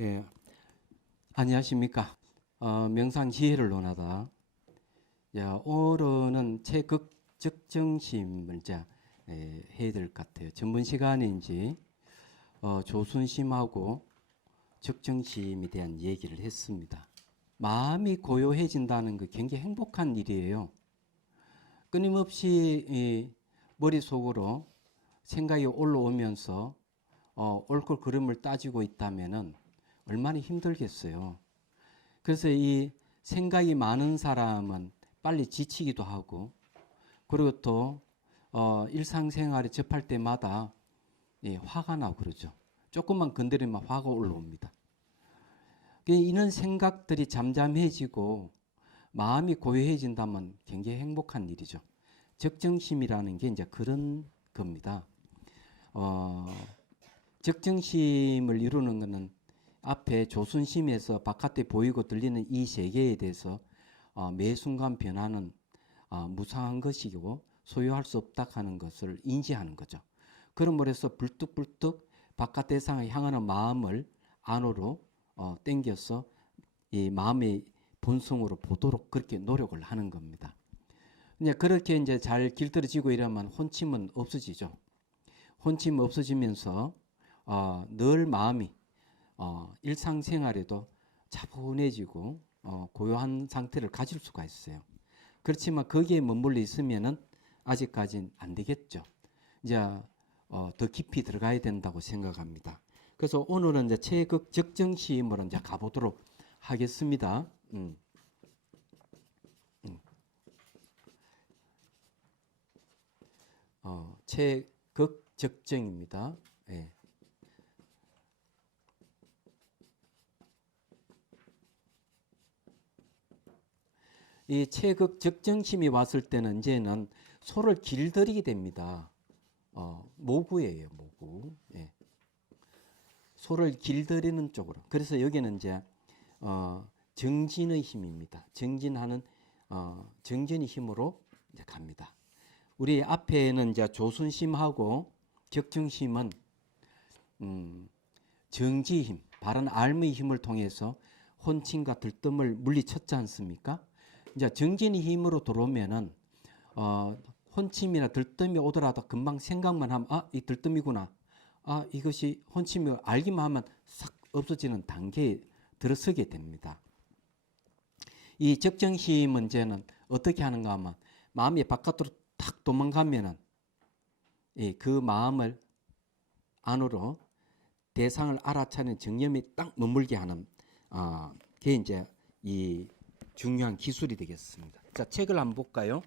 예, 안녕하십니까. 명상 지혜를 논하다. 야, 오늘은 체극적정심을 이제 해야 될 것 같아요. 전문 시간인지 조순심하고 적정심에 대한 얘기를 했습니다. 마음이 고요해진다는 거 굉장히 행복한 일이에요. 끊임없이 머릿속으로 생각이 올라오면서 옳고 그름을 따지고 있다면은 얼마나 힘들겠어요. 그래서 이 생각이 많은 사람은 빨리 지치기도 하고, 그리고 또 일상생활에 접할 때마다 화가 나고 그러죠. 조금만 건드리면 화가 올라옵니다. 이런 생각들이 잠잠해지고 마음이 고요해진다면 굉장히 행복한 일이죠. 적정심이라는 게 이제 그런 겁니다. 적정심을 이루는 것은 앞에 조순심에서 바깥에 보이고 들리는 이 세계에 대해서 매 순간 변하는 무상한 것이고 소유할 수 없다 하는 것을 인지하는 거죠. 그러므로 해서 불뚝불뚝 바깥 대상을 향하는 마음을 안으로 땡겨서 이 마음의 본성으로 보도록 그렇게 노력을 하는 겁니다. 이제 그렇게 이제 잘 길들여지고 이러면 혼침은 없어지죠. 혼침 없어지면서 늘 마음이 일상생활에도 차분해지고 고요한 상태를 가질 수가 있어요. 그렇지만 거기에 머물러 있으면은 아직까지는 안 되겠죠. 이제 더 깊이 들어가야 된다고 생각합니다. 그래서 오늘은 이제 체극 적정심으로 이제 가보도록 하겠습니다. 체극 적정입니다. 예. 이 체극 적정심이 왔을 때는 이제는 소를 길들이게 됩니다. 모구예요, 모구. 예. 소를 길들이는 쪽으로. 그래서 여기는 이제 정진의 힘입니다. 정진하는 정진의 힘으로 이제 갑니다. 우리 앞에는 이제 조순심하고 적정심은 정지의 힘, 바른 알의 힘을 통해서 혼침과 들뜸을 물리쳤지 않습니까? 이제 정진의 힘으로 들어오면은 혼침이나 들뜸이 오더라도 금방 생각만 하면 이 들뜸이구나. 이것이 혼침이 알기만 하면 싹 없어지는 단계에 들어서게 됩니다. 이 적정시 문제는 어떻게 하는가 하면 마음이 바깥으로 탁 도망가면은 그 마음을 안으로 대상을 알아차리는 정념이 딱 머물게 하는 게 이제 이 중요한 기술이 되겠습니다. 자, 책을 한번 볼까요?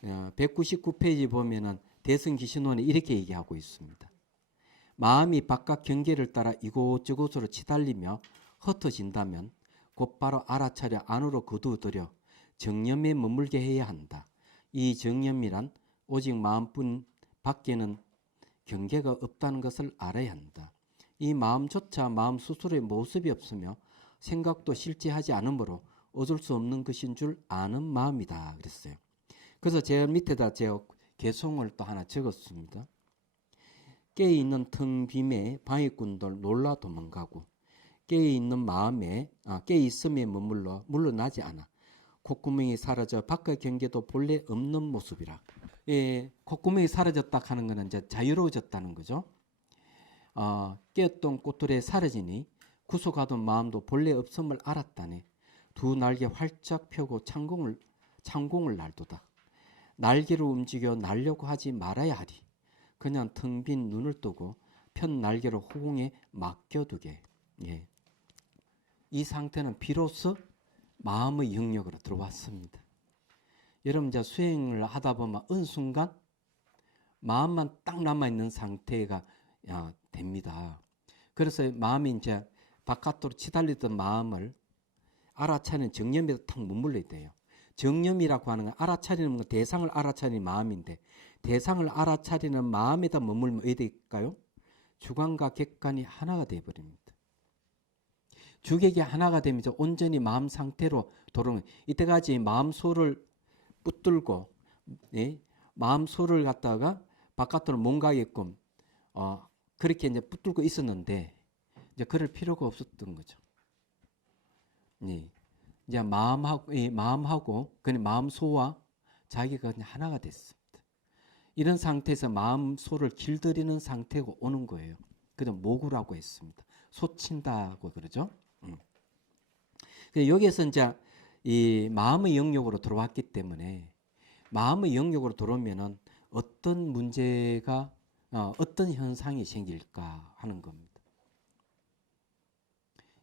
199페이지 보면은 대승기신론이 이렇게 얘기하고 있습니다. 마음이 바깥 경계를 따라 이곳저곳으로 치달리며 흩어진다면 곧바로 알아차려 안으로 거두어들여 정념에 머물게 해야 한다. 이 정념이란 오직 마음뿐 밖에는 경계가 없다는 것을 알아야 한다. 이 마음조차 마음 스스로의 모습이 없으며 생각도 실제하지 않으므로 어쩔 수 없는 것인 줄 아는 마음이다. 그랬어요. 그래서 제 밑에다 제가 개송을 또 하나 적었습니다. 깨어있는 텅 빔에 방해꾼들 놀라 도망가고 깨어있는 마음에 깨어있음에 머물러 물러나지 않아 콧구멍이 사라져 바깥 경계도 본래 없는 모습이라. 콧구멍이 사라졌다 하는 것은 이제 자유로워졌다는 거죠. 깨었던 꽃들에 사라지니 구속하던 마음도 본래 없음을 알았다네. 두 날개 활짝 펴고 창공을 날도다. 날개를 움직여 날려고 하지 말아야 하리. 그냥 텅 빈 눈을 뜨고 편 날개로 허공에 맡겨두게. 예. 이 상태는 비로소 마음의 영역으로 들어왔습니다. 여러분 이제 수행을 하다 보면 어느 순간 마음만 딱 남아있는 상태가 됩니다. 그래서 마음이 이제 바깥으로 치달리던 마음을 알아차리는 정념에 탁 머물러야 돼요. 정념이라고 하는 건 알아차리는 건 대상을 알아차리는 마음인데 대상을 알아차리는 마음에다 머물면 어디 될까요? 주관과 객관이 하나가 되어버립니다. 주객이 하나가 되면서 온전히 마음 상태로 돌아오는 이때까지 마음소를 붙들고 마음소를 갖다가 바깥으로 못 가게끔 그렇게 이제 붙들고 있었는데 이제 그럴 필요가 없었던 거죠. 예. 이제 마음하고 그냥 마음소와 자기가 그냥 하나가 됐습니다. 이런 상태에서 마음소를 길들이는 상태가 오는 거예요. 그래서 모구라고 했습니다. 소친다고 그러죠. 여기에서 이제 이 마음의 영역으로 들어왔기 때문에 마음의 영역으로 들어오면은 어떤 문제가 어떤 현상이 생길까 하는 겁니다.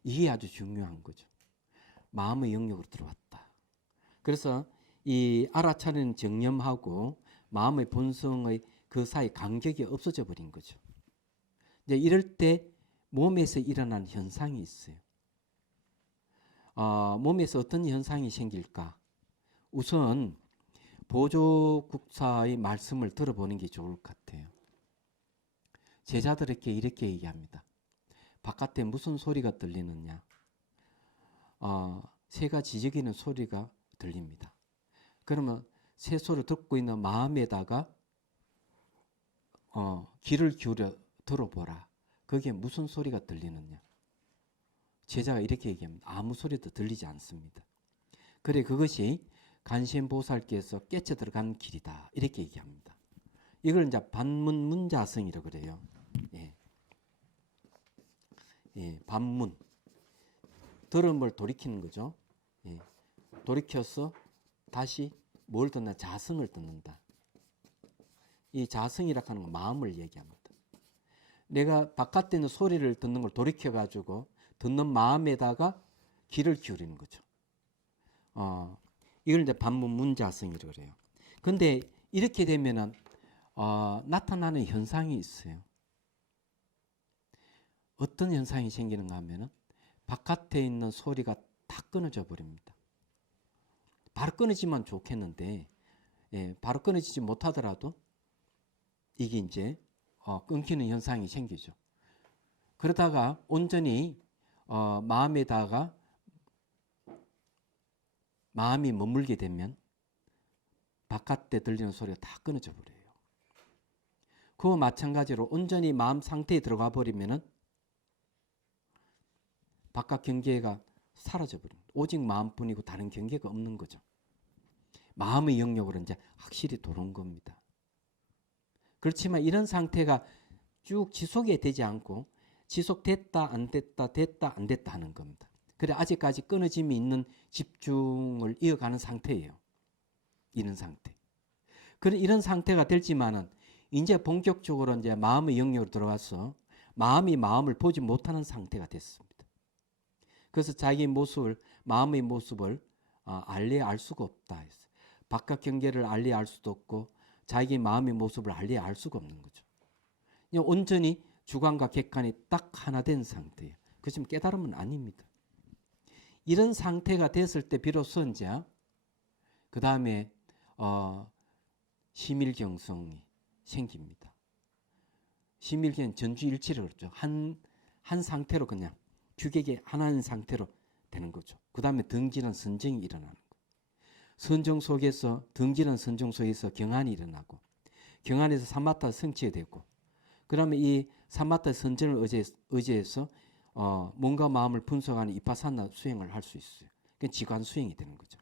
이게 아주 중요한 거죠. 마음의 영역으로 들어왔다. 그래서 이 알아차리는 정념하고 마음의 본성의 그 사이 간격이 없어져 버린 거죠. 이제 이럴 때 몸에서 일어난 현상이 있어요. 몸에서 어떤 현상이 생길까? 우선 보조국사의 말씀을 들어보는 게 좋을 것 같아요. 제자들에게 이렇게 얘기합니다. 바깥에 무슨 소리가 들리느냐? 새가 지저귀는 소리가 들립니다. 그러면 새 소리를 듣고 있는 마음에다가 귀를 기울여 들어보라. 거기에 무슨 소리가 들리느냐? 제자가 이렇게 얘기합니다. 아무 소리도 들리지 않습니다. 그래 그것이 간신보살께서 깨쳐 들어간 길이다. 이렇게 얘기합니다. 이걸 이제 반문문자성이라고 그래요. 예. 예, 반문. 들음을 돌이키는 거죠. 예. 돌이켜서 다시 뭘 듣나? 자성을 듣는다. 이 자성이라고 하는 건 마음을 얘기합니다. 내가 바깥에 있는 소리를 듣는 걸 돌이켜가지고 듣는 마음에다가 귀를 기울이는 거죠. 이걸 이제 반문문자성이라고 그래요. 근데 이렇게 되면은 나타나는 현상이 있어요. 어떤 현상이 생기는가 하면은 바깥에 있는 소리가 다 끊어져 버립니다. 바로 끊어지면 좋겠는데 바로 끊어지지 못하더라도 이게 이제 끊기는 현상이 생기죠. 그러다가 온전히 마음에다가 마음이 머물게 되면 바깥에 들리는 소리가 다 끊어져 버려요. 그와 마찬가지로 온전히 마음 상태에 들어가 버리면은 바깥 경계가 사라져 버립니다. 오직 마음뿐이고 다른 경계가 없는 거죠. 마음의 영역으로 이제 확실히 들어온 겁니다. 그렇지만 이런 상태가 쭉 지속이 되지 않고 지속됐다 안 됐다 됐다 안 됐다 하는 겁니다. 그래 아직까지 끊어짐이 있는 집중을 이어가는 상태예요. 이런 상태. 그래 이런 상태가 될지만은 이제 본격적으로 이제 마음의 영역으로 들어와서 마음이 마음을 보지 못하는 상태가 됐습니다. 그래서 자기 모습을 마음의 모습을 알리 알 수가 없다 했어요. 바깥 경계를 알리 알 수도 없고 자기 마음의 모습을 알리 알 수가 없는 거죠. 온전히 주관과 객관이 딱 하나 된 상태예요. 그것은 깨달음은 아닙니다. 이런 상태가 됐을 때 비로소 이제 그 다음에 심일경성이 생깁니다. 심일경 전주일치를 그러죠. 한 상태로 그냥 규격이 하나인 상태로 되는 거죠. 그 다음에 등진한 선정이 일어나는 거예요. 선정 속에서 등진한 선정 속에서 경안이 일어나고 경안에서 사마타 성취가 되고 그러면 이 사마타 선정을 의지해서 몸과 마음을 분석하는 이파사나 수행을 할 수 있어요. 그러니까 지관 수행이 되는 거죠.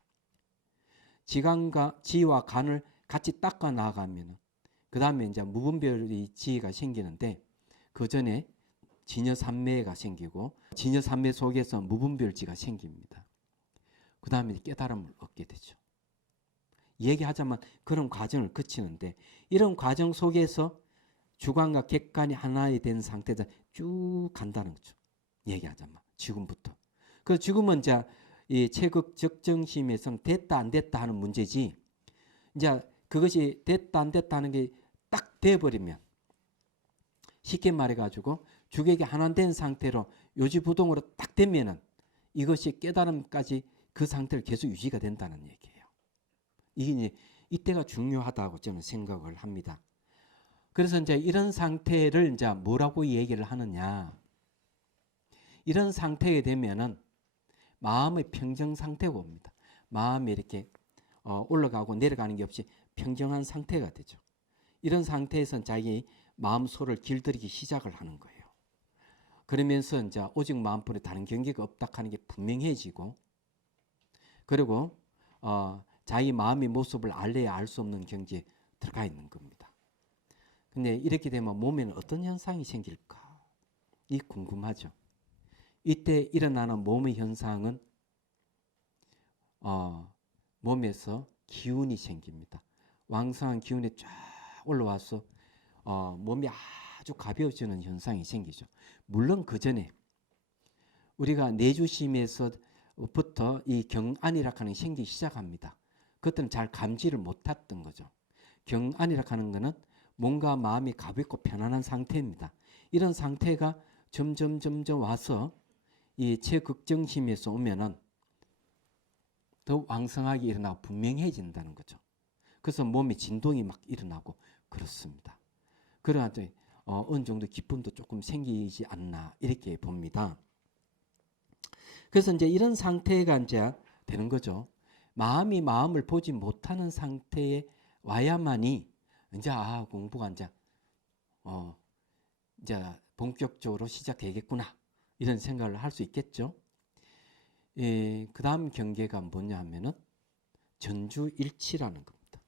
지관과 지와 간을 같이 닦아 나가면 그 다음에 이제 무분별의 지혜가 생기는데 그 전에 진여산매가 생기고 진여산매 속에서 무분별지가 생깁니다. 그 다음에 깨달음을 얻게 되죠. 얘기하자면 그런 과정을 거치는데 이런 과정 속에서 주관과 객관이 하나에 된 상태에서 쭉 간다는 거죠. 얘기하자면 지금부터. 그 지금은 이제 이 체극 적정심에서는 됐다 안 됐다 하는 문제지. 이제 그것이 됐다 안 됐다 하는 게 딱 돼버리면 쉽게 말해가지고 주객이 하나 된 상태로 요지부동으로 딱 되면은 이것이 깨달음까지 그 상태를 계속 유지가 된다는 얘기예요. 이게 이제 이때가 중요하다고 저는 생각을 합니다. 그래서 이제 이런 상태를 이제 뭐라고 얘기를 하느냐? 이런 상태에 되면은 마음의 평정 상태가 옵니다. 마음이 이렇게 올라가고 내려가는 게 없이 평정한 상태가 되죠. 이런 상태에서는 자기 마음소를 길들이기 시작을 하는 거예요. 그러면서 이제 오직 마음뿐에 다른 경계가 없다 하는 게 분명해지고, 그리고 자기 마음의 모습을 알래야 알 수 없는 경지에 들어가 있는 겁니다. 근데 이렇게 되면 몸에는 어떤 현상이 생길까? 이 궁금하죠. 이때 일어나는 몸의 현상은 몸에서 기운이 생깁니다. 왕성한 기운이 쫙 올라와서 몸이 아주 가벼워지는 현상이 생기죠. 물론 그 전에 우리가 내주심에서부터 이 경안이라 하는 게 생기기 시작합니다. 그때는 잘 감지를 못했던 거죠. 경안이라 하는 것은 몸과 마음이 가볍고 편안한 상태입니다. 이런 상태가 점점 와서 이 최극정심에서 오면은 더 왕성하게 일어나고 분명해진다는 거죠. 그래서 몸에 진동이 막 일어나고 그렇습니다. 그러나 어느 정도 기쁨도 조금 생기지 않나 이렇게 봅니다. 그래서 이제 이런 상태가 이제 되는 거죠. 마음이 마음을 보지 못하는 상태에 와야만이 이제 공부가 이제 본격적으로 시작되겠구나 이런 생각을 할 수 있겠죠. 그 다음 경계가 뭐냐 하면은 전주일치라는 겁니다.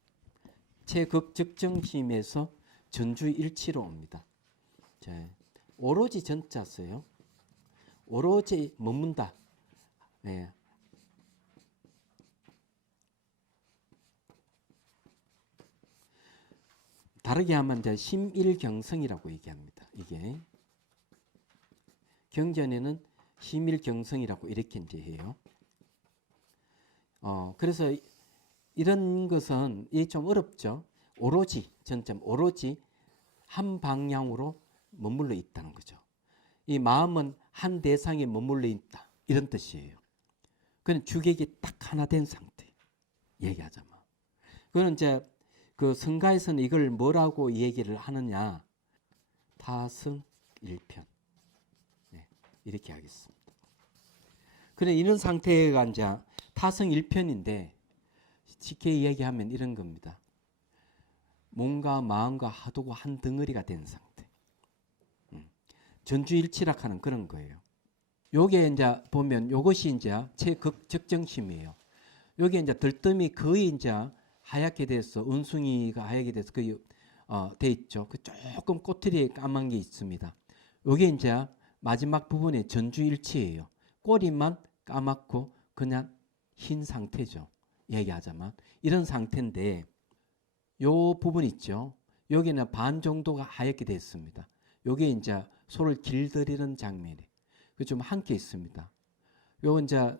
최극적정심에서 전주일치로 옵니다. 자, 오로지 전자 써요. 오로지 머문다. 네. 다르게 하면 이제 심일경성이라고 얘기합니다. 이게 경전에는 심일경성이라고 이렇게 이제 해요. 그래서 이런 것은 이게 좀 어렵죠. 오로지 전점 오로지 한 방향으로 머물러 있다는 거죠. 이 마음은 한 대상에 머물러 있다 이런 뜻이에요. 그는 주객이 딱 하나 된 상태 얘기하자면. 그는 이제 그 성가에서는 이걸 뭐라고 얘기를 하느냐? 타성일편. 네, 이렇게 하겠습니다. 그래 이런 상태가 이제 타성일편인데 쉽게 얘기하면 이런 겁니다. 몸과 마음과 하도가 한 덩어리가 된 상태. 전주일치락하는 그런 거예요. 요게 이제 보면 요것이 이제 최극적정심이에요. 요게 이제 들뜸이 거의 이제 하얗게 돼서 은숭이가 하얗게 돼서 거의 돼 있죠. 그 조금 꼬투리에 까만 게 있습니다. 요게 이제 마지막 부분에 전주일치예요. 꼬리만 까맣고 그냥 흰 상태죠. 얘기하자면 이런 상태인데 요 부분 있죠. 여기는 반 정도가 하얗게 됐습니다. 요게 이제 소를 길들이는 장면이 좀 함께 있습니다. 요 이제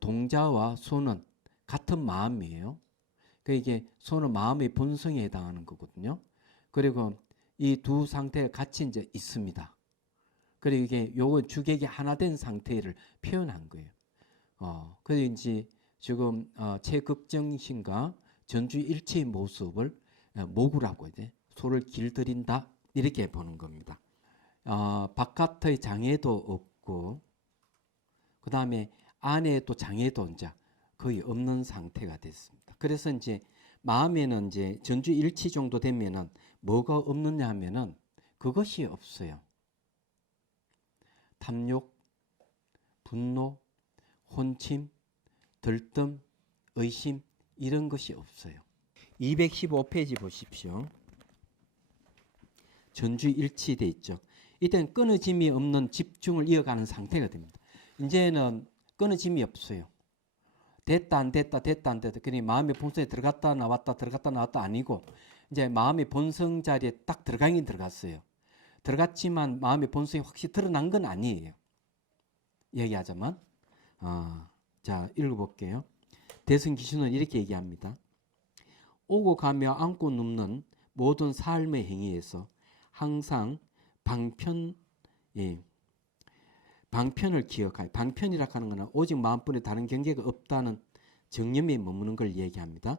동자와 소는 같은 마음이에요. 이게 소는 마음의 본성에 해당하는 거거든요. 그리고 이 두 상태가 같이 이제 있습니다. 그리고 이게 요거 주객이 하나 된 상태를 표현한 거예요. 그래서 이제 지금 최극정신과 전주일체의 모습을 모구라고 이제 소를 길들인다 이렇게 보는 겁니다. 바깥의 장애도 없고 그 다음에 안에 또 장애도 이제 거의 없는 상태가 됐습니다. 그래서 이제 마음에는 이제 전주일치 정도 되면은 뭐가 없느냐 하면은 그것이 없어요. 탐욕, 분노, 혼침, 들뜸, 의심 이런 것이 없어요. 215페이지 보십시오. 전주일치돼 있죠. 이때는 끊어짐이 없는 집중을 이어가는 상태가 됩니다. 이제는 끊어짐이 없어요. 됐다 안 됐다 됐다 안 됐다 그러니 마음의 본성에 들어갔다 나왔다 아니고 이제 마음의 본성 자리에 딱 들어가긴 들어갔어요. 들어갔지만 마음의 본성이 확실히 드러난 건 아니에요. 얘기하자면 자 읽어볼게요. 대승기준은 이렇게 얘기합니다. 오고 가며 앉고 눕는 모든 삶의 행위에서 항상 방편을 기억하여 방편이라 하는 것은 오직 마음뿐에 다른 경계가 없다는 정념에 머무는 걸 얘기합니다.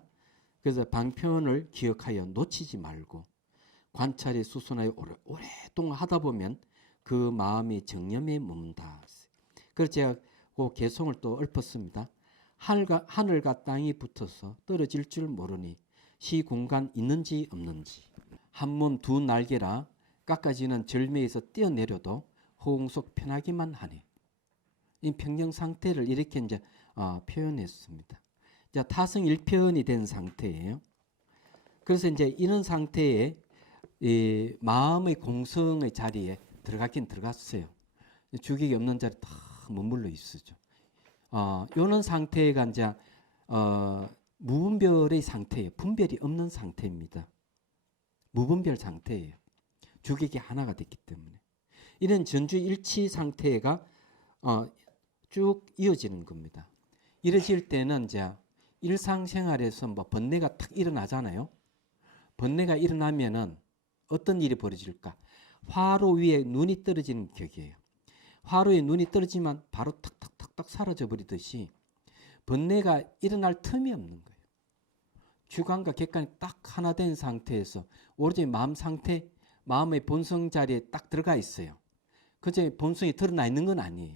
그래서 방편을 기억하여 놓치지 말고 관찰에 수선하여 오랫동안 하다 보면 그 마음이 정념에 머문다. 그래서 제가 그 개성을 또 읊었습니다. 하늘과 땅이 붙어서 떨어질 줄 모르니 시 공간 있는지 없는지 한 몸 두 날개라 깎아지는 절매에서 뛰어내려도 허공 속 편하기만 하네. 이 평정 상태를 이렇게 이제 표현했습니다. 자, 타성 1편이 된 상태예요. 그래서 이제 이런 상태에 이 마음의 공성의 자리에 들어가긴 들어갔어요. 주객이 없는 자리 다 머물러 있으죠. 이런 상태가 이제 무분별의 상태예요. 분별이 없는 상태입니다. 무분별 상태예요. 주객이 하나가 됐기 때문에. 이런 전주일치 상태가 쭉 이어지는 겁니다. 이러질 때는 이제 일상생활에서 뭐 번뇌가 탁 일어나잖아요. 번뇌가 일어나면은 어떤 일이 벌어질까? 화로 위에 눈이 떨어지는 격이에요. 화로에 눈이 떨어지면 바로 탁탁탁탁 사라져 버리듯이 번뇌가 일어날 틈이 없는 거예요. 주관과 객관이 딱 하나 된 상태에서 오로지 마음 상태, 마음의 본성 자리에 딱 들어가 있어요. 그저 본성이 드러나 있는 건 아니에요.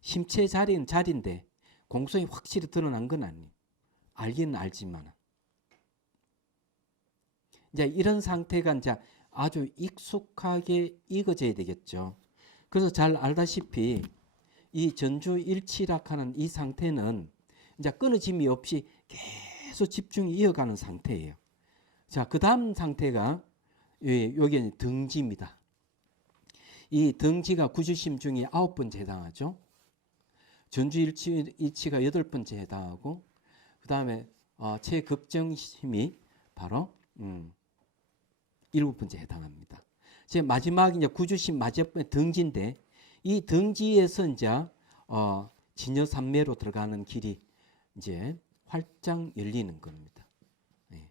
심체 자리는 자리인데 공성이 확실히 드러난 건 아니에요. 알기는 알지만. 이제 이런 상태가 이제 아주 익숙하게 익어져야 되겠죠. 그래서 잘 알다시피 이 전주일치락하는 이 상태는 이제 끊어짐이 없이 계속 집중이 이어가는 상태예요. 자, 그 다음 상태가 여기 등지입니다. 이 등지가 구주심 중에 9번째 해당하죠. 전주일치가 8번째 해당하고 그 다음에 최극정심이 바로 7번째 해당합니다. 제 마지막 이제 구주심 마지막 등지인데 이 등지에서 이제 진여산매로 들어가는 길이 이제 활짝 열리는 겁니다. 네.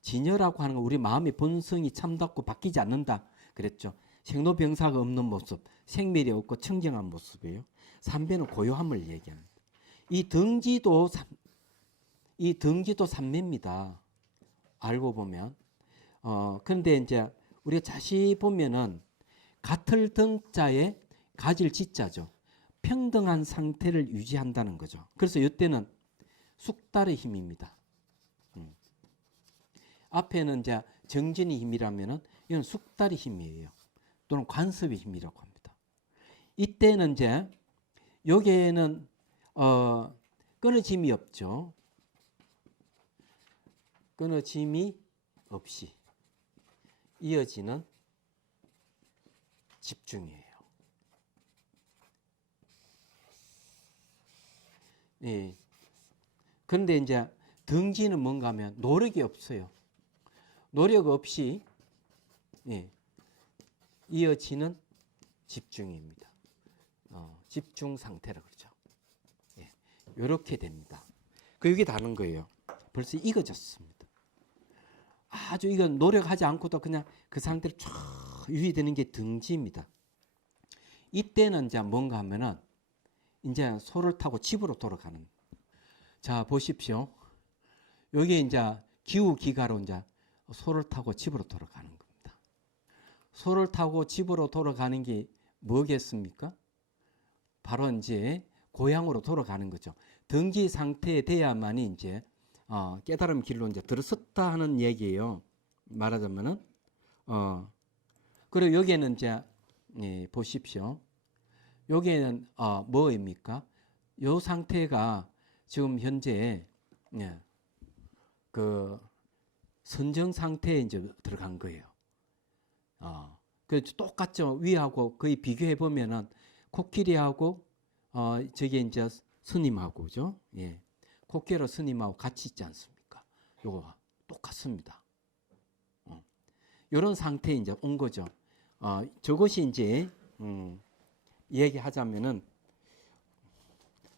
진여라고 하는 건 우리 마음의 본성이 참답고 바뀌지 않는다 그랬죠. 생로병사가 없는 모습, 생멸이 없고 청정한 모습이에요. 삼매는 고요함을 얘기합니다. 이 등지도 삼매입니다. 알고 보면. 그런데 이제 우리가 자세히 보면은 같을 등자에 가질 지자죠. 평등한 상태를 유지한다는 거죠. 그래서 이때는 숙달의 힘입니다. 앞에는 이제 정진의 힘이라면은 이건 숙달의 힘이에요. 또는 관습의 힘이라고 합니다. 이때는 이제 여기에는 끊어짐이 없죠. 끊어짐이 없이 이어지는 집중이에요. 예. 그런데 이제 등지는 뭔가 하면 노력이 없어요. 노력 없이 이어지는 집중입니다. 집중 상태라 그러죠. 이렇게 됩니다. 이게 다른 거예요. 벌써 익어졌습니다. 아주 이건 노력하지 않고도 그냥 그 상태로 쫙 유지되는 게 등지입니다. 이때는 이제 뭔가 하면은 이제 소를 타고 집으로 돌아가는. 자, 보십시오. 여기 이제 기후 기가로 이제 소를 타고 집으로 돌아가는 겁니다. 소를 타고 집으로 돌아가는 게 뭐겠습니까? 바로 이제 고향으로 돌아가는 거죠. 등지 상태에 돼야만이 이제 깨달음 길로 이제 들어섰다 하는 얘기예요. 말하자면은 그리고 여기에는 이제 보십시오. 여기에는 뭐입니까? 요 상태가 지금 현재 그 선정 상태에 이제 들어간 거예요. 그 똑같죠. 위하고 거의 비교해 보면은 코끼리하고 저게 이제 스님하고죠. 예. 코끼리 스님하고 같이 있지 않습니까? 요거 똑같습니다. 이런 상태에 이제 온 거죠. 저것이 이제 얘기하자면은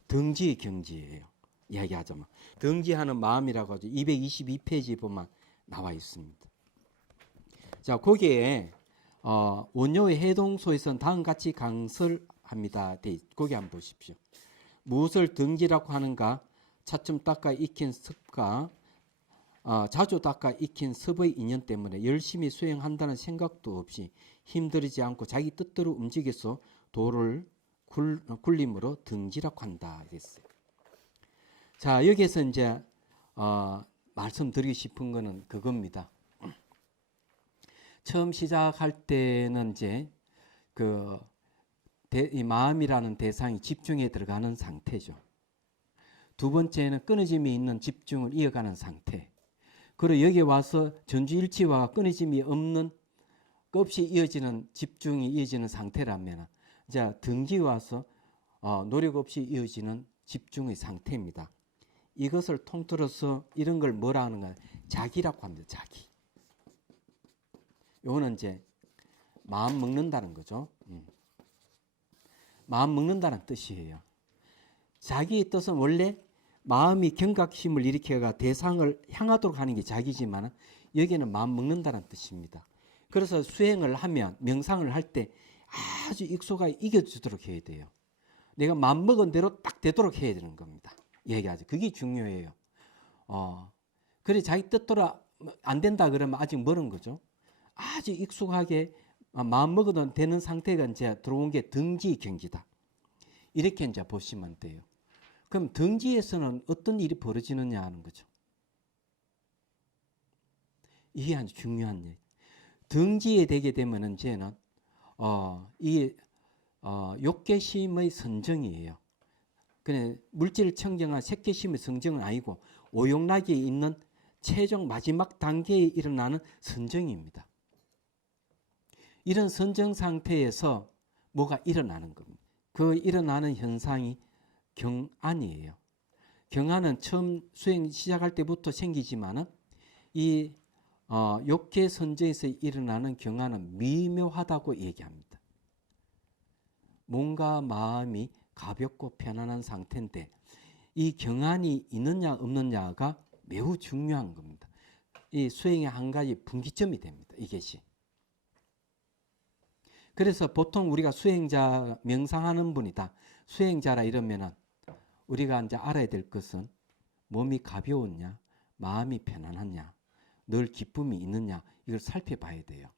등지 경지예요. 이야기하자면 등지하는 마음이라고 하죠. 222페이지 보면 나와 있습니다. 자, 거기에 원효의 해동소에서는 다음과 같이 강설합니다. 거기 한번 보십시오. 무엇을 등지라고 하는가? 차츰 닦아 익힌 습과 자주 닦아 익힌 습의 인연 때문에 열심히 수행한다는 생각도 없이 힘들이지 않고 자기 뜻대로 움직여서 도를 굴림으로 등지라고 한다. 이랬어요. 자, 여기에서 이제 말씀드리고 싶은 거는 그겁니다. 처음 시작할 때는 이제 이 마음이라는 대상이 집중에 들어가는 상태죠. 두 번째는 끊어짐이 있는 집중을 이어가는 상태. 그리고 여기 와서 전주일치와 끊어짐이 없는 끝없이 이어지는 집중이 이어지는 상태라면 이제 등지에 와서 노력 없이 이어지는 집중의 상태입니다. 이것을 통틀어서 이런 걸 뭐라 하는가? 자기라고 합니다. 자기. 요거는 이제 마음 먹는다는 거죠. 마음 먹는다는 뜻이에요. 자기의 뜻은 원래 마음이 경각심을 일으켜가 대상을 향하도록 하는 게 자기지만 여기는 마음 먹는다는 뜻입니다. 그래서 수행을 하면 명상을 할 때 아주 익숙하게 이겨주도록 해야 돼요. 내가 마음 먹은 대로 딱 되도록 해야 되는 겁니다. 얘기하죠. 그게 중요해요. 그래 자기 뜻대로 안 된다 그러면 아직 멀은 거죠. 아주 익숙하게 마음 먹어도 되는 상태가 이제 들어온 게 등지 경지다. 이렇게 이제 보시면 돼요. 그럼 등지에서는 어떤 일이 벌어지느냐 하는 거죠. 이게 아주 중요한 얘기. 등지에 되게 되면 이제는 욕계심의 선정이에요. 그냥 물질을 청정한 색계심의 선정은 아니고 오용락에 있는 최종 마지막 단계에 일어나는 선정입니다. 이런 선정 상태에서 뭐가 일어나는 겁니다. 그 일어나는 현상이 경안이에요. 경안은 처음 수행 시작할 때부터 생기지만은 이 욕계 선정에서 일어나는 경안은 미묘하다고 얘기합니다. 몸과 마음이 가볍고 편안한 상태인데 이 경안이 있느냐 없느냐가 매우 중요한 겁니다. 이 수행의 한 가지 분기점이 됩니다. 이것이. 그래서 보통 우리가 수행자 명상하는 분이다. 수행자라 이러면은 우리가 이제 알아야 될 것은 몸이 가벼웠냐, 마음이 편안하냐, 늘 기쁨이 있느냐 이걸 살펴봐야 돼요.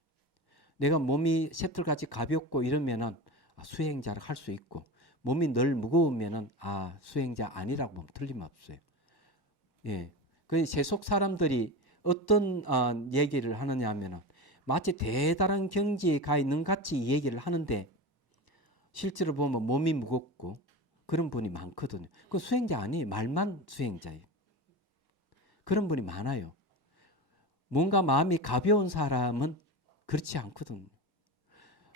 내가 몸이 쇠틀같이 가볍고 이러면은 수행자를 할 수 있고 몸이 늘 무거우면은 수행자 아니라고 보면 틀림없어요. 예, 그 세속 사람들이 어떤 얘기를 하느냐 하면은 마치 대단한 경지에 가 있는 같이 얘기를 하는데 실제로 보면 몸이 무겁고 그런 분이 많거든요. 그 수행자 아니에요. 말만 수행자예요. 그런 분이 많아요. 뭔가 마음이 가벼운 사람은 그렇지 않거든요.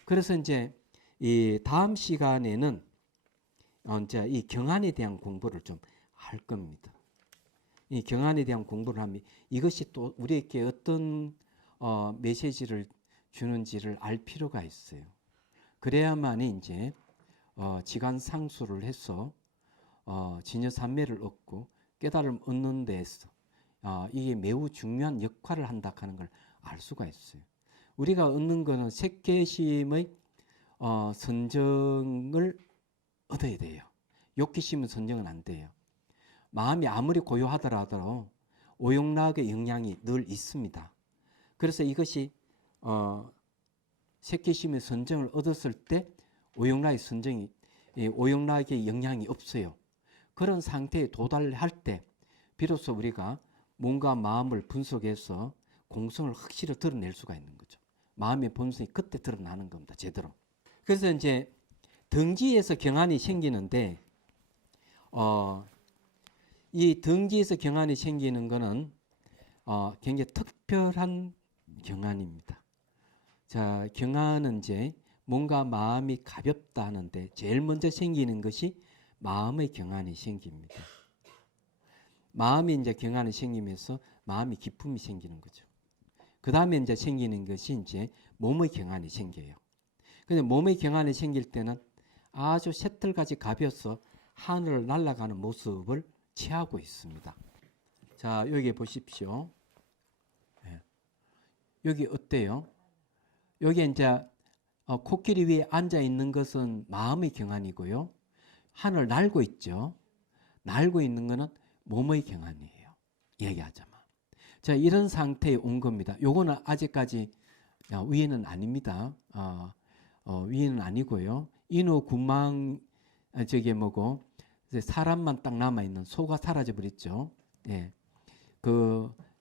그래서 이제 이 다음 시간에는 이제 이 경안에 대한 공부를 좀 할 겁니다. 이 경안에 대한 공부를 하면 이것이 또 우리에게 어떤 메시지를 주는지를 알 필요가 있어요. 그래야만 이제 지간상수를 해서 진여산매를 얻고 깨달음 얻는 데서 이게 매우 중요한 역할을 한다 하는 걸 알 수가 있어요. 우리가 얻는 것은 색계심의 선정을 얻어야 돼요. 욕기심의 선정은 안 돼요. 마음이 아무리 고요하더라도 오용락의 영향이 늘 있습니다. 그래서 이것이 색계심의 선정을 얻었을 때 오용락의 선정이 오용락의 영향이 없어요. 그런 상태에 도달할 때 비로소 우리가 몸과 마음을 분석해서 공성을 확실히 드러낼 수가 있는 거죠. 마음의 본성이 그때 드러나는 겁니다. 제대로. 그래서 이제 등지에서 경안이 생기는데 이 등지에서 경안이 생기는 것은 굉장히 특별한 경안입니다. 자, 경안은 이제 몸과 마음이 가볍다 하는데 제일 먼저 생기는 것이 마음의 경안이 생깁니다. 마음이 이제 경안이 생기면서 마음이 기쁨이 생기는 거죠. 그 다음에 이제 생기는 것이 이제 몸의 경안이 생겨요. 근데 몸의 경안이 생길 때는 아주 쇠틀같이 가벼워서 하늘을 날아가는 모습을 취하고 있습니다. 자, 여기 보십시오. 여기 어때요? 여기 이제 코끼리 위에 앉아 있는 것은 마음의 경안이고요. 하늘 날고 있죠. 날고 있는 것은 몸의 경안이에요. 얘기하자면. 자, 이런 상태에 온 겁니다. 요거는 아직까지 위에는 아닙니다. 위에는 아니고요. 인후 구망 저게 뭐고 사람만 딱 남아 있는 소가 사라져 버렸죠. 예.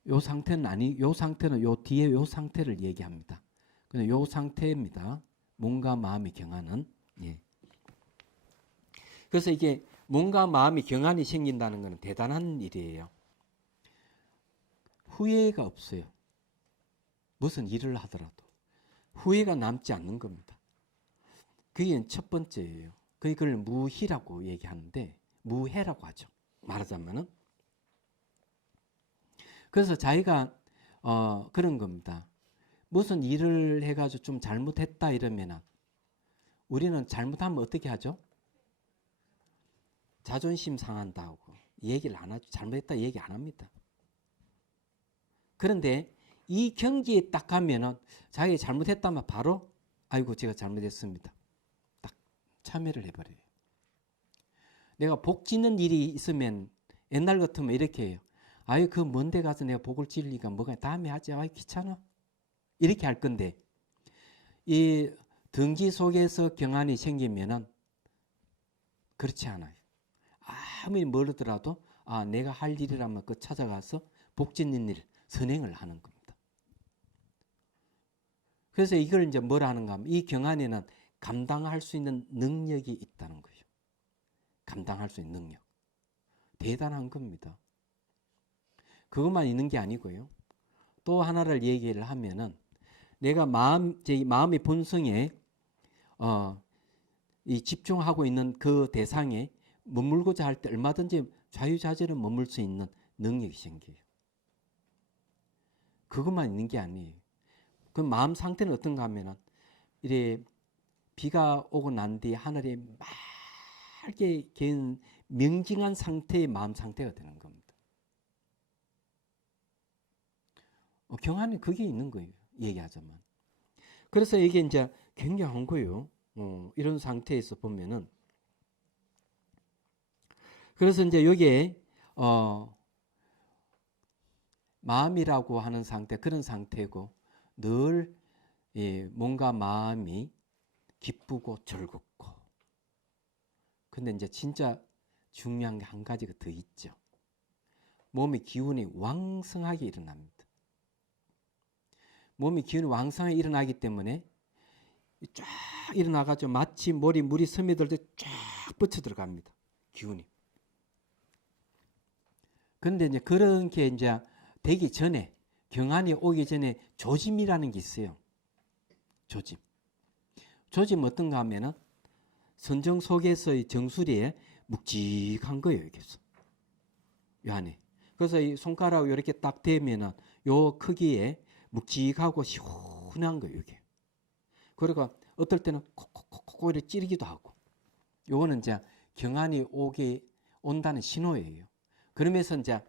요 상태는 요 상태는 요 뒤에 요 상태를 얘기합니다. 근데 요 상태입니다. 몸과 마음이 경안은. 예. 그래서 이게 몸과 마음이 경안이 생긴다는 것은 대단한 일이에요. 후회가 없어요. 무슨 일을 하더라도 후회가 남지 않는 겁니다. 그게 첫 번째예요. 그걸 무희라고 얘기하는데 무해라고 하죠. 말하자면은. 그래서 자기가 그런 겁니다. 무슨 일을 해가지고 좀 잘못했다 이러면은 우리는 잘못하면 어떻게 하죠? 자존심 상한다고 얘기를 안 하죠. 잘못했다 얘기 안 합니다. 그런데 이 경지에 딱 가면은 자기가 잘못했다면 바로 아이고 제가 잘못했습니다. 딱 참여를 해버려요. 내가 복 짓는 일이 있으면 옛날 같으면 이렇게 해요. 아유 그 먼데 가서 내가 복을 지을 리가 뭐가 다음에 하지. 아이 귀찮아. 이렇게 할 건데 이 등기 속에서 경안이 생기면은 그렇지 않아요. 아무리 멀더라도 내가 할 일이라면 그 찾아가서 복 짓는 일, 선행을 하는 겁니다. 그래서 이걸 이제 뭘 하는가 하면 이 경안에는 감당할 수 있는 능력이 있다는 거예요. 감당할 수 있는 능력. 대단한 겁니다. 그것만 있는 게 아니고요. 또 하나를 얘기를 하면은 내가 제 마음의 본성에 이 집중하고 있는 그 대상에 머물고자 할 때 얼마든지 자유자재로 머물 수 있는 능력이 생겨요. 그것만 있는 게 아니에요. 그 마음 상태는 어떤가 하면은 이래 비가 오고 난 뒤에 하늘이 맑게 개는 명징한 상태의 마음 상태가 되는 겁니다. 경안이 그게 있는 거예요. 얘기하자면. 그래서 이게 이제 굉장한 거예요. 이런 상태에서 보면은. 그래서 이제 여기에, 마음이라고 하는 상태, 그런 상태고, 늘, 뭔가 마음이 기쁘고 즐겁고. 근데 이제 진짜 중요한 게 한 가지가 더 있죠. 몸의 기운이 왕성하게 일어납니다. 몸의 기운이 왕성하게 일어나기 때문에 쫙 일어나가지고 마치 물이 스며들 때 쫙 뻗쳐 들어갑니다. 기운이. 그런데 이제 그런 게 이제 되기 전에 경안이 오기 전에 조짐이라는 게 있어요. 조짐. 조짐 어떤가 하면은 선정 속에서의 정수리에 묵직한 거예요. 여기서. 요 안에. 그래서 이 손가락을 이렇게 딱 대면은 요 크기에 묵직하고 시원한 거예요. 이게. 그러니까 어떨 때는 콕콕콕콕 이렇게 찌르기도 하고. 요거는 이제 경안이 온다는 신호예요. 그러면서 이제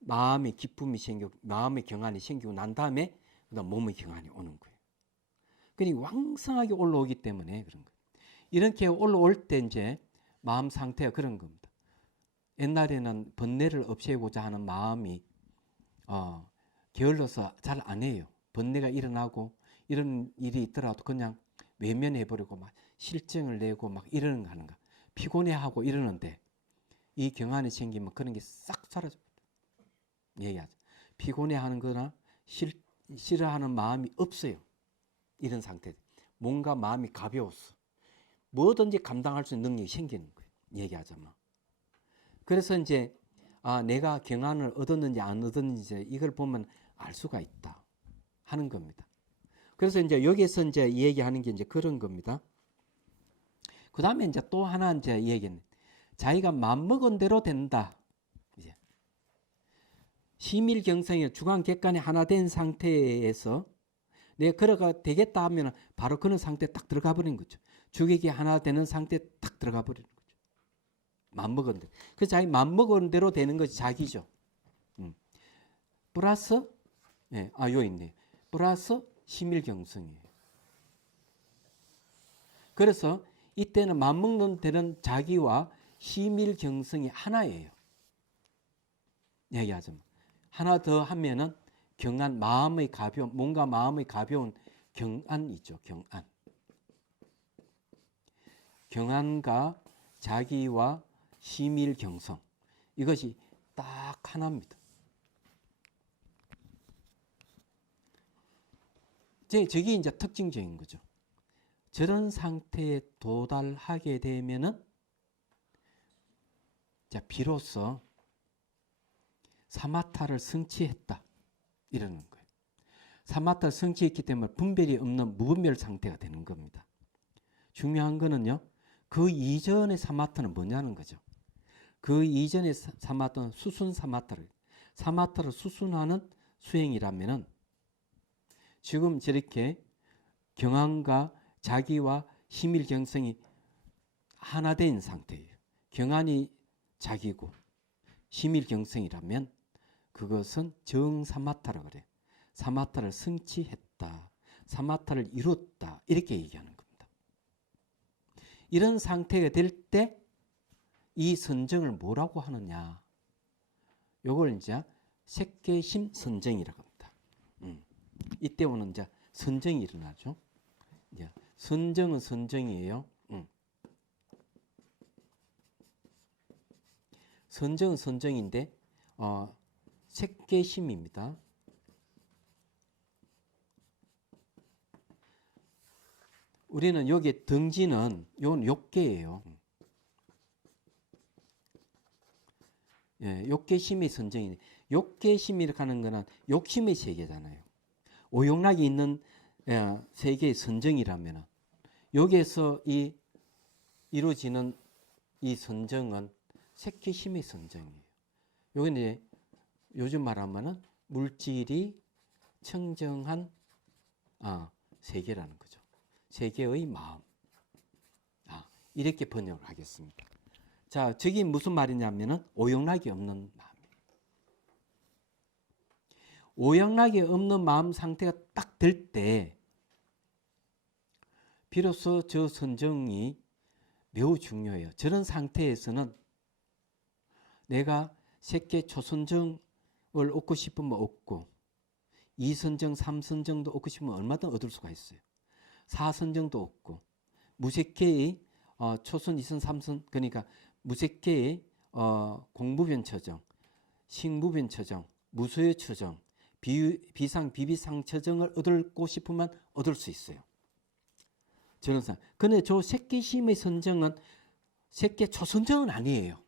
마음의 기쁨이 생기고 마음의 경안이 생기고 난 다음에 그다음 몸의 경안이 오는 거예요. 그러니 왕성하게 올라오기 때문에 그런 거예요. 이렇게 올라올 때 이제 마음 상태가 그런 겁니다. 옛날에는 번뇌를 없애고자 하는 마음이 게을러서 잘 안 해요. 번뇌가 일어나고 이런 일이 있더라도 그냥 외면해버리고 막 실증을 내고 막 이러는 거 하는 거. 피곤해하고 이러는데 이 경안이 생기면 그런 게 싹 사라집니다. 얘기하죠. 피곤해하는 거나 싫어하는 마음이 없어요. 이런 상태. 뭔가 마음이 가벼웠어. 뭐든지 감당할 수 있는 능력이 생기는 거예요. 얘기하자면. 그래서 이제 내가 경안을 얻었는지 안 얻었는지 이걸 보면 알 수가 있다 하는 겁니다. 그래서 이제 여기에서 이제 얘기하는 게 이제 그런 겁니다. 그 다음에 이제 또 하나 이제 얘기는 자기가 맘먹은 대로 된다. 이제 심일경성의 주관객관이 하나 된 상태에서 내가 걸어가 되겠다 하면 바로 그런 상태에 딱 들어가 버리는 거죠. 주객이 하나 되는 상태에 딱 들어가 버리는 거죠. 맘먹은 대로. 그래서 자기 맘먹은 대로 되는 것이 자기죠. 플러스 요 있네. 플러스 심일경성이에요. 그래서 이때는 맘먹는 되는 자기와 심일경성이 하나예요. 얘기하자면 하나 더 하면은 경안, 마음의 가벼운, 뭔가 마음의 가벼운 경안이죠. 경안. 경안과 자기와 심일경성. 이것이 딱 하나입니다. 저게 이제 특징적인 거죠. 저런 상태에 도달하게 되면은 자, 비로소 사마타를 성취했다 이러는 거예요. 사마타를 성취했기 때문에 분별이 없는 무분별 상태가 되는 겁니다. 중요한 거는요, 그 이전의 사마타는 뭐냐는 거죠. 그 이전의 사마타는 수순 사마타를 수순하는 수행이라면은 지금 저렇게 경안과 자기와 심일경성이 하나 된 상태예요. 경안이 자기고 심일경성이라면 그것은 정사마타라고 그래요. 사마타를 성취했다. 사마타를 이뤘다. 이렇게 얘기하는 겁니다. 이런 상태가 될 때 이 선정을 뭐라고 하느냐. 요걸 이제 색계심 선정이라고 합니다. 이때 오는 이제 선정이 일어나죠. 이제 선정은 선정이에요. 선정은 선정인데 색계심입니다. 우리는 여기 등지는 요건 욕계예요. 예, 욕계심의 선정이네. 욕계심이라고 하는 거는 욕심의 세계잖아요. 오욕락이 있는 세계의 선정이라면 여기에서 이루어지는 이 선정은 색계심의 선정이에요. 여기는 이제 요즘 말하면은 물질이 청정한 세계라는 거죠. 세계의 마음. 이렇게 번역을 하겠습니다. 자, 저게 무슨 말이냐면은 오욕락이 없는 마음이에요. 오욕락이 없는 마음 상태가 딱 될 때 비로소 저 선정이 매우 중요해요. 저런 상태에서는 내가 색계 초선정을 얻고 싶으면 얻고 2선정, 3선정도 얻고 싶으면 얼마든 얻을 수가 있어요. 4선정도 얻고 무색계의 초선, 2선, 3선 그러니까 무색계의 공무변처정, 식무변처정, 무소유처정, 비상, 비비상처정을 얻고 싶으면 얻을 수 있어요. 저런 상. 근데 저 색계심의 선정은 색계 초선정은 아니에요.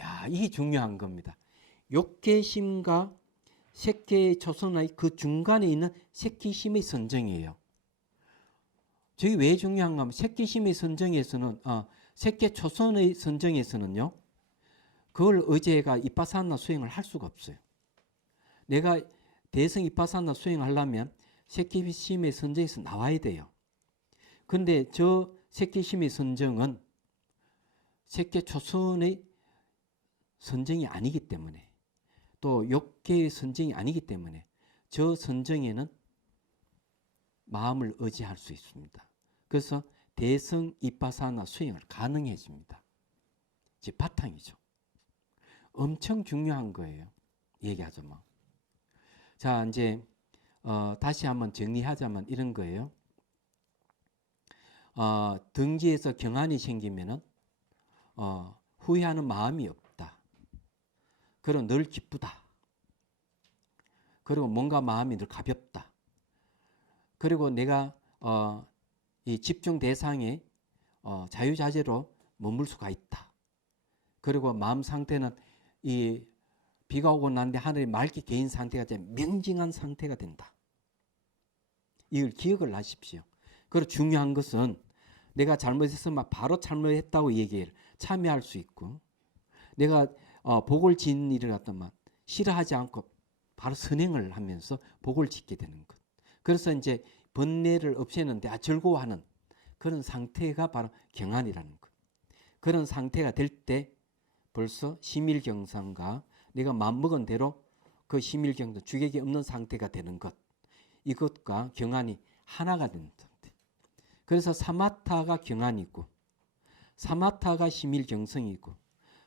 야, 이게 중요한 겁니다. 욕계심과 색계의 초선의 그 중간에 있는 색계심의 선정이에요. 저게 왜 중요한가 하면 색계심의 선정에서는 색계 초선의 선정에서는요. 그걸 의제가 이빠사나 수행을 할 수가 없어요. 내가 대성 이빠사나 수행하려면 색계심의 선정에서 나와야 돼요. 그런데 저 색계심의 선정은 색계 초선의 선정이 아니기 때문에 또 욕계의 선정이 아니기 때문에 저 선정에는 마음을 의지할 수 있습니다. 그래서 대성 이빠사나 수행을 가능해집니다. 즉 바탕이죠. 엄청 중요한 거예요. 얘기하자면. 자, 이제 다시 한번 정리하자면 이런 거예요. 등지에서 경안이 생기면은 후회하는 마음이 없다. 그리고 늘 기쁘다. 그리고 뭔가 마음이 늘 가볍다. 그리고 내가 이 집중 대상에 자유자재로 머물 수가 있다. 그리고 마음 상태는 이 비가 오고 난데 하늘이 맑게 개인 상태가 명징한 상태가 된다. 이걸 기억을 하십시오. 그리고 중요한 것은 내가 잘못했으면 바로 잘못했다고 얘기를 참여할 수 있고 내가 복을 지은 일을 갖다만 싫어하지 않고 바로 선행을 하면서 복을 짓게 되는 것. 그래서 이제 번뇌를 없애는데 즐거워하는 그런 상태가 바로 경안이라는 것. 그런 상태가 될 때 벌써 심일경상과 내가 마음먹은 대로 그 심일경상 주객이 없는 상태가 되는 것. 이것과 경안이 하나가 되는 상태. 그래서 사마타가 경안이고 사마타가 심일경성이고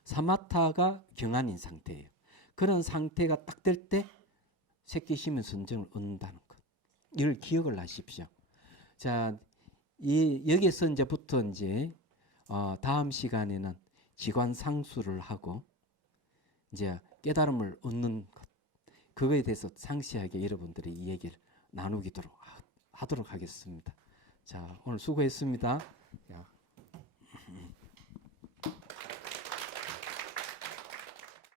사마타가 경안인 상태예요. 그런 상태가 딱 될 때 색계심의 선정을 얻는다는 것. 이걸 기억을 하십시오. 자, 여기서 이제부터 이제 다음 시간에는 지관상수를 하고 이제 깨달음을 얻는 것. 그거에 대해서 상세하게 여러분들이 이 얘기를 나누기도록 하도록 하겠습니다. 자, 오늘 수고했습니다. 야.